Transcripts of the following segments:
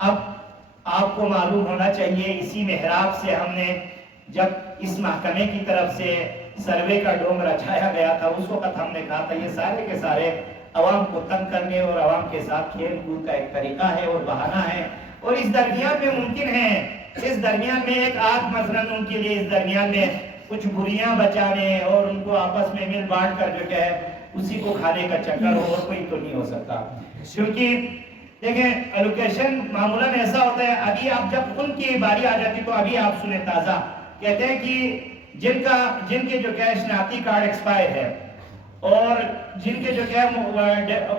اب آپ کو معلوم ہونا چاہیے اسی محراب سے ہم نے جب اس محکمے کی طرف سے سروے کا ڈوم رچایا گیا تھا اس وقت ہم نے کہا تھا یہ سارے کے سارے عوام کو تنگ کرنے اور عوام کے ساتھ کھیل کود کا ایک طریقہ ہے اور بہانہ ہے، اور اس درمیان میں ممکن ہے اس درمیان میں ایک آدھ مثلاً ان کے لیے اس درمیان میں کچھ بریاں بچانے اور ان کو آپس میں مل بانٹ کر جو کہ ہے اسی کو کھانے کا چکر ہو، اور کوئی تو نہیں ہو سکتا. کیونکہ دیکھیں الوکیشن معمولاً ایسا ہوتا ہے، ابھی آپ جب ان کی باری آ جاتی تو ابھی آپ سنیں تازہ کہتے ہیں کہ جن کے جو کہ شناختی کارڈ ایکسپائر ہے اور جن کے جو کہ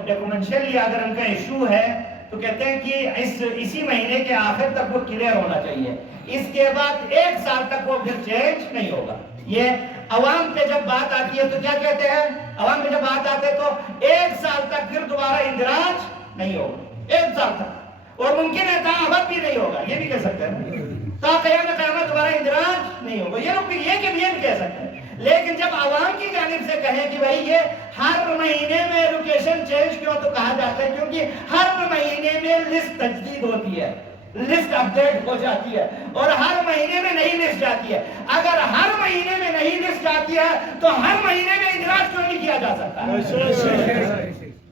ڈاکومنٹشلی اگر ان کا ایشو ہے تو کہتے ہیں کہ اسی مہینے کے آخر تک وہ کلیئر ہونا چاہیے، اس کے بعد 1 سال تک وہ پھر چینج نہیں ہوگا. یہ عوام پہ جب بات آتی ہے تو کیا کہتے ہیں، عوام پہ جب بات آتے ہیں تو 1 سال تک پھر دوبارہ اندراج نہیں ہوگا، 1 سال تک، اور ممکن ہے تا ابد بھی نہیں ہوگا، یہ بھی کہہ سکتے ہیں تا قیامت دوبارہ اندراج نہیں ہوگا. یہ لوگ یہ کہ بھی کہہ سکتے ہیں. لیکن جب عوام کی جانب سے کہیں کہ بھائی یہ ہر مہینے میں لوکیشن چینج کیوں، تو کہا جاتا ہے کیونکہ ہر مہینے میں لسٹ تجدید ہوتی ہے، لسٹ اپڈیٹ ہو جاتی ہے، اور ہر مہینے میں نئی لسٹ جاتی ہے. اگر ہر مہینے میں نئی لسٹ جاتی ہے تو ہر مہینے میں اندراج کیوں نہیں کیا جا سکتا؟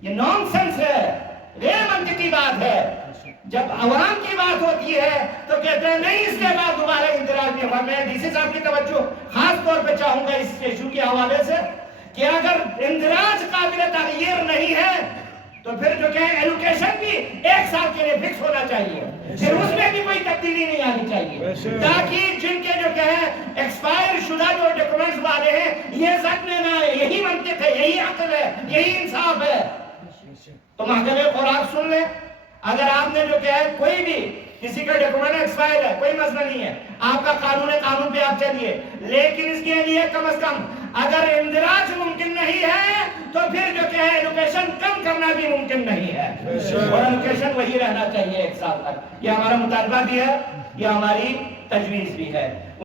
یہ نان سینس ہے، غیر منطقی بات ہے. جب عوام کی بات ہوتی ہے تو کہتے ہیں نہیں اس کے بعد دوبارہ اندراج نہیں ہوگا. میں ڈی سی صاحب کی توجہ خاص طور پہ چاہوں گا اس ایشو کے حوالے سے کہ اگر اندراج قابل تغیر نہیں ہے تو پھر جو کہ ایلوکیشن بھی 1 سال کے لیے فکس ہونا چاہیے، پھر اس میں بھی کوئی تبدیلی نہیں آنی چاہیے، تاکہ جن کے جو کہ ایکسپائر شدہ جو ڈاکومنٹس والے ہیں یہ سچ میں نہ ہے. یہی منطق ہے، یہی عقل ہے، یہی انصاف ہے. تو محکمہ خوراک سن لیں، اگر آپ نے جو کہ ہے کوئی بھی کسی کا ڈاکومنٹ ایکسپائر ہے کوئی مسئلہ نہیں ہے، آپ کا قانون پہ آپ چلیے، لیکن اس کے لیے کم از کم اگر اندراج ممکن نہیں ہے تو پھر جو کہ ہے لوکیشن کم کرنا بھی ممکن نہیں ہے، اور لوکیشن وہی رہنا چاہیے 1 سال تک. یہ ہمارا مطالبہ بھی ہے، یہ ہماری تجویز بھی ہے.